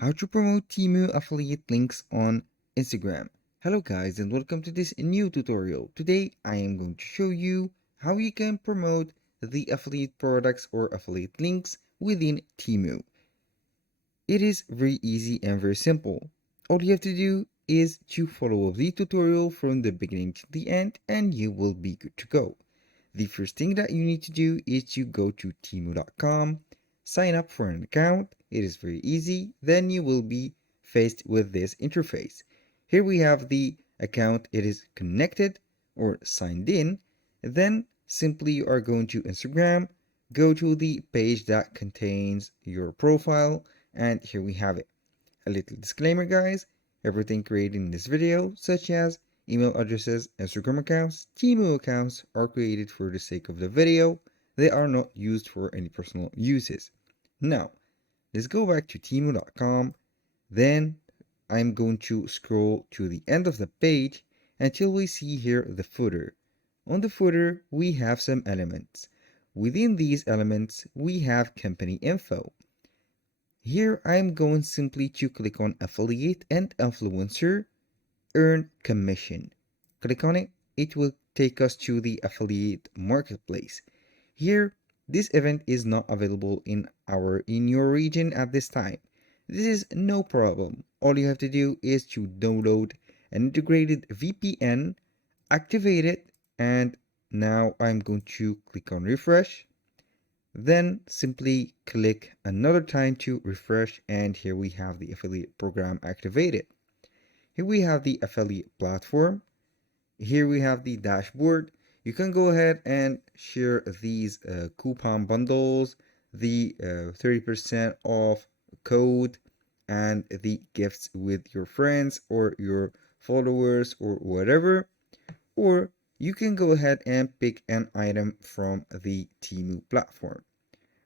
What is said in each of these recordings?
How to promote Temu affiliate links on Instagram. Hello guys and welcome to this new tutorial. Today I am going to show you how you can promote the affiliate products or affiliate links within Temu. It is very easy and very simple. All you have to do is to follow the tutorial from the beginning to the end and you will be good to go. The first thing that you need to do is to go to temu.com, sign up for an account. It is very easy. Then you will be faced with this interface. Here we have the account. It is connected or signed in. Then simply you are going to Instagram, go to the page that contains your profile, and here we have it. A little disclaimer guys, everything created in this video, such as email addresses, Instagram accounts, Temu accounts, are created for the sake of the video. They are not used for any personal uses. Now, let's go back to Temu.com. Then I'm going to scroll to the end of the page until we see here the footer. On the footer, we have some elements. Within these elements, we have company info. Here I'm going simply to click on affiliate and influencer, earn commission. Click on it. It will take us to the affiliate marketplace. Here, this event is not available in your region at this time. This is no problem. All you have to do is to download an integrated VPN, activate it, and now I'm going to click on refresh. Then simply click another time to refresh, and here we have the affiliate program activated. Here we have the affiliate platform. Here we have the dashboard. You can go ahead and share these coupon bundles, the 30% off code, and the gifts with your friends or your followers or whatever. Or you can go ahead and pick an item from the Temu platform.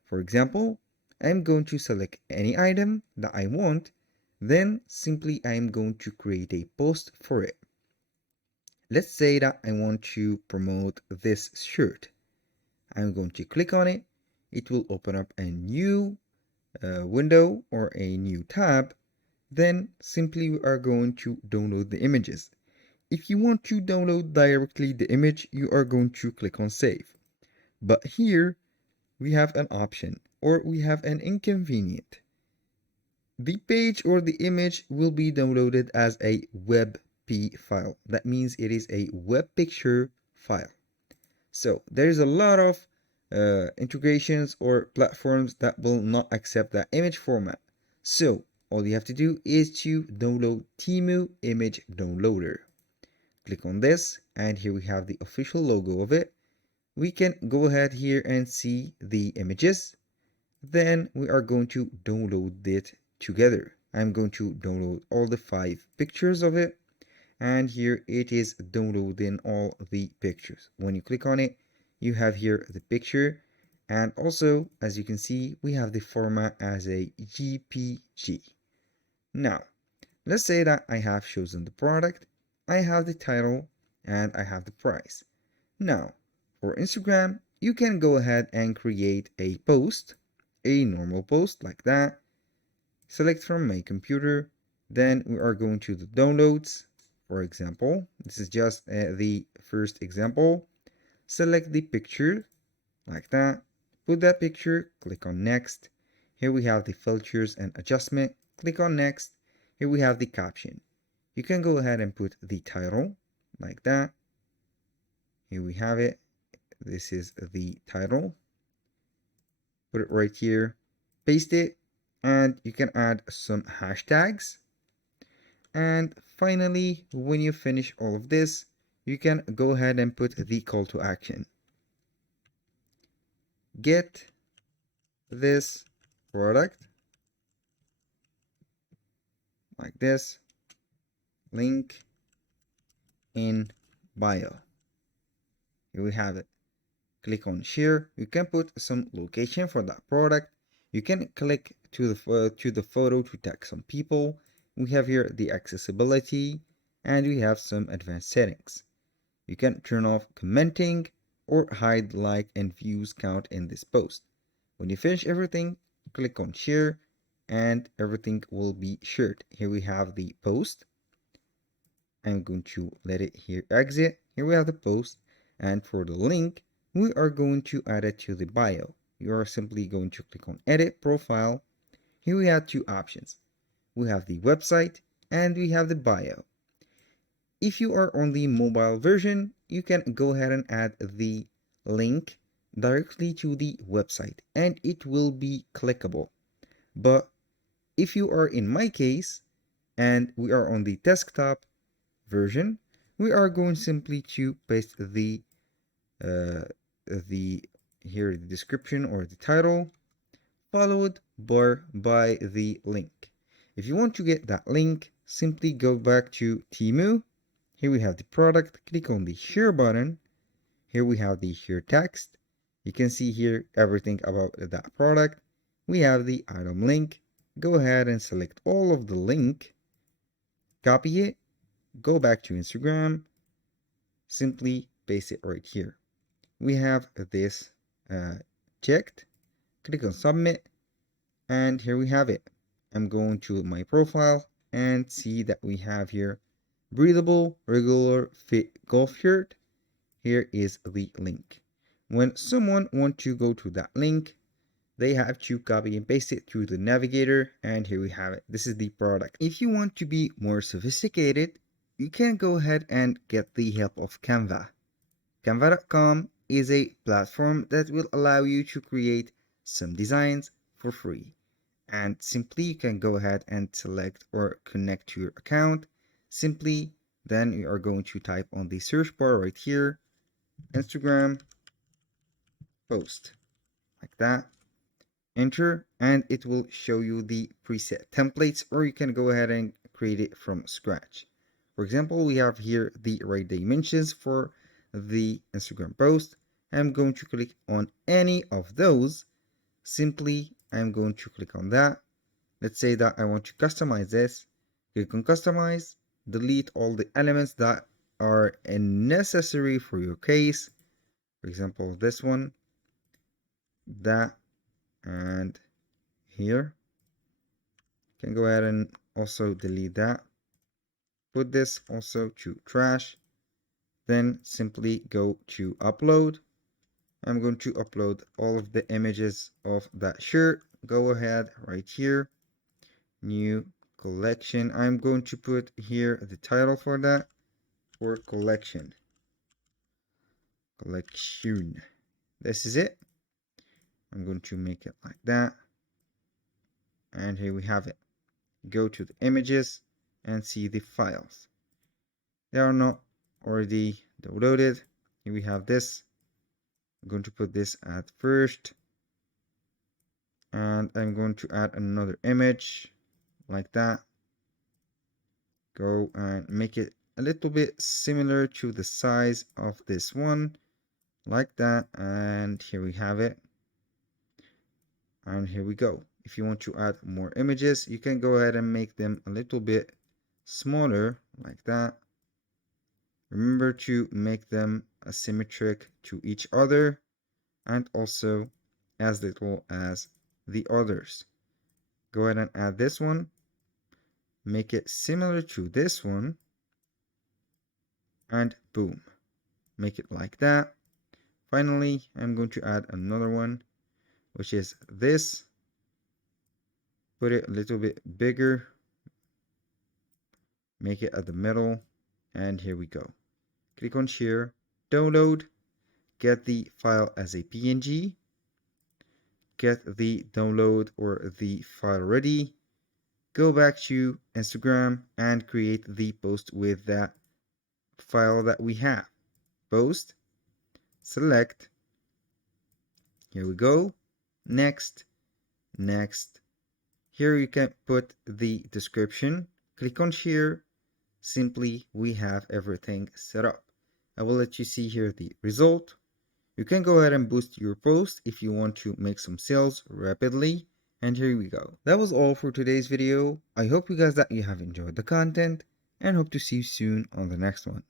For example, I'm going to select any item that I want, then simply I'm going to create a post for it. Let's say that I want to promote this shirt. I'm going to click on it. It will open up a new window or a new tab. Then simply we are going to download the images. If you want to download directly the image, you are going to click on save. But here we have an option, or we have an inconvenient. The page or the image will be downloaded as a WebP file. That means it is a web picture file. So there's a lot of integrations or platforms that will not accept that image format. So all you have to do is to download Temu Image Downloader. Click on this, and here we have the official logo of it. We can go ahead here and see the images. Then we are going to download it together. I'm going to download all the 5 pictures of it, and here it is downloading all the pictures. When you click on it, you have here the picture, and also as you can see we have the format as a JPG. Now let's say that I have chosen the product, I have the title, and I have the price. Now for Instagram, you can go ahead and create a post, a normal post like that. Select from my computer. Then we are going to the downloads. For example, this is just the first example. Select the picture like that. Put that picture, click on next. Here we have the filters and adjustment. Click on next. Here we have the caption. You can go ahead and put the title like that. Here we have it. This is the title. Put it right here, paste it, and you can add some hashtags. And finally, when you finish all of this, you can go ahead and put the call to action. Get this product like this, link in bio. Here we have it. Click on share. You can put some location for that product. You can click to the photo to tag some people. We have here the accessibility, and we have some advanced settings. You can turn off commenting or hide like and views count in this post. When you finish everything, click on share, and everything will be shared. Here we have the post. I'm going to let it here exit. Here we have the post, and for the link, we are going to add it to the bio. You are simply going to click on edit profile. Here we have two options. We have the website and we have the bio. If you are on the mobile version, you can go ahead and add the link directly to the website and it will be clickable. But if you are in my case and we are on the desktop version, we are going simply to paste the here the description or the title followed by the link. If you want to get that link, simply go back to Temu. Here we have the product, click on the share button. Here we have the share text. You can see here everything about that product. We have the item link. Go ahead and select all of the link, copy it, go back to Instagram, simply paste it right here. We have this checked, click on submit, and here we have it. I'm going to my profile and see that we have here breathable, regular fit golf shirt. Here is the link. When someone wants to go to that link, they have to copy and paste it through the navigator, and here we have it. This is the product. If you want to be more sophisticated, you can go ahead and get the help of Canva. Canva.com is a platform that will allow you to create some designs for free. And simply you can go ahead and select or connect to your account. Simply then you are going to type on the search bar right here, Instagram post, like that. Enter and it will show you the preset templates, or you can go ahead and create it from scratch. For example, we have here the right dimensions for the Instagram post. I'm going to click on any of those. Simply I'm going to click on that. Let's say that I want to customize this. Click on customize, delete all the elements that are unnecessary for your case. For example, this one, that, and here. You can go ahead and also delete that. Put this also to trash. Then simply go to upload. I'm going to upload all of the images of that shirt. Go ahead right here, new collection. I'm going to put here the title for that, for collection. This is it. I'm going to make it like that. And here we have it. Go to the images and see the files. They are not already downloaded. Here we have this. I'm going to put this at first. And I'm going to add another image like that. Go and make it a little bit similar to the size of this one, like that. And here we have it. And here we go. If you want to add more images, you can go ahead and make them a little bit smaller, like that. Remember to make them asymmetric to each other and also as little as the others. Go ahead and add this one, make it similar to this one, and boom, make it like that. Finally, I'm going to add another one, which is this. Put it a little bit bigger, make it at the middle, and here we go. Click on share, download, get the file as a PNG, get the download or the file ready, go back to Instagram and create the post with that file that we have. Post, select, here we go, next, next. Here you can put the description, click on share, simply we have everything set up. I will let you see here the result. You can go ahead and boost your post if you want to make some sales rapidly. And here we go. That was all for today's video. I hope you guys that you have enjoyed the content and hope to see you soon on the next one.